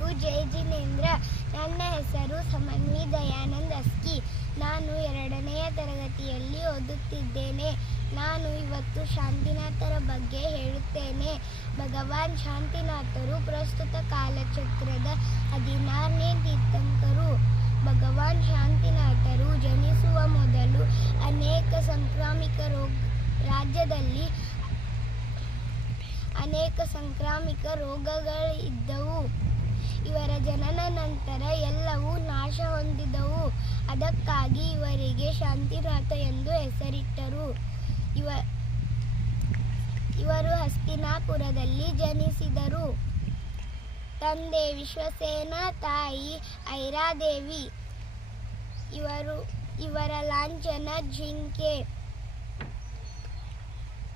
ಎಲ್ಲರಿಗೂ ಜೈ ಜಿನೇಂದ್ರ ನನ್ನ ಹೆಸರು ಸಮನ್ವಿ ದಯಾನಂದ್ ಅಸ್ಕಿ. ನಾನು ಎರಡನೆಯ ತರಗತಿಯಲ್ಲಿ ಓದುತ್ತಿದ್ದೇನೆ. ನಾನು ಇವತ್ತು ಶಾಂತಿನಾಥರ ಬಗ್ಗೆ ಹೇಳುತ್ತೇನೆ. ಭಗವಾನ್ ಶಾಂತಿನಾಥರು ಪ್ರಸ್ತುತ ಕಾಲಚಕ್ರದ ಹದಿನಾರನೇ ತೀರ್ಥಂಕರು. ಭಗವಾನ್ ಶಾಂತಿನಾಥರು ಜನಿಸುವ ಮೊದಲು ಅನೇಕ ಸಾಂಕ್ರಾಮಿಕ ರೋಗ, ರಾಜ್ಯದಲ್ಲಿ ಅನೇಕ ಸಾಂಕ್ರಾಮಿಕ ರೋಗಗಳಿದ್ದವು. ಅದಕ್ಕಾಗಿ ಇವರಿಗೆ ಶಾಂತಿನಾಥ ಎಂದು ಹೆಸರಿಟ್ಟರು. ಇವ, ಇವರು ಹಸ್ತಿನಾಪುರದಲ್ಲಿ ಜನಿಸಿದರು. ತಂದೆ ವಿಶ್ವಸೇನ, ತಾಯಿ ಐರಾದೇವಿ. ಇವರು, ಇವರ ಲಾಂಛನ ಜಿಂಕೆ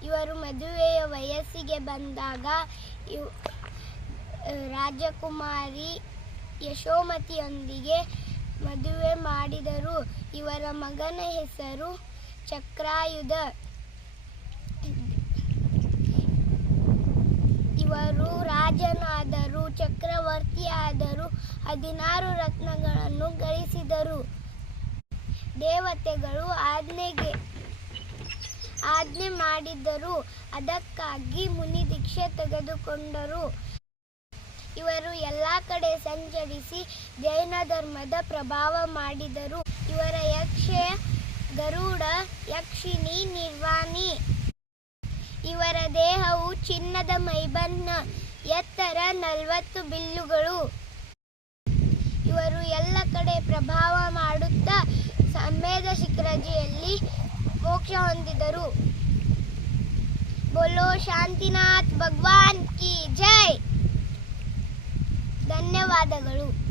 ಇವರು ಮದುವೆಯ ವಯಸ್ಸಿಗೆ ಬಂದಾಗ ರಾಜಕುಮಾರಿ ಯಶೋಮತಿಯೊಂದಿಗೆ ಮದುವೆ ಮಾಡಿದರು. ಇವರ ಮಗನ ಹೆಸರು ಚಕ್ರಾಯುಧ. ಇವರು ರಾಜನಾದರು, ಚಕ್ರವರ್ತಿಯಾದರು, ಹದಿನಾರು ರತ್ನಗಳನ್ನು ಗಳಿಸಿದರು. ದೇವತೆಗಳು ಆಜ್ಞೆಗೆ ಆಜ್ಞೆ ಮಾಡಿದ್ದರು. ಅದಕ್ಕಾಗಿ ಮುನಿ ದೀಕ್ಷೆ ತೆಗೆದುಕೊಂಡರು. ಇವರು ಎಲ್ಲ ಕಡೆ ಸಂಚರಿಸಿ ಜೈನ ಧರ್ಮದ ಪ್ರಭಾವ ಮಾಡಿದರು. ಇವರ ಯಕ್ಷ ಗರುಡ, ಯಕ್ಷಿಣಿ, ನಿರ್ವಾಣಿ. ಇವರ ದೇಹವು ಚಿನ್ನದ ಮೈಬನ್ನ ಎತ್ತರ ನಲವತ್ತು ಬಿಲ್ಲುಗಳು. ಇವರು ಎಲ್ಲ ಕಡೆ ಪ್ರಭಾವ ಮಾಡುತ್ತಾ ಸಮೇಧ ಶಿಖರಜಿಯಲ್ಲಿ ಮೋಕ್ಷ ಹೊಂದಿದರು. ಬೋಲೋ ಶಾಂತಿನಾಥ್, ಭಗವಾನ್ ಕಿ ಜೈ! ಧನ್ಯವಾದಗಳು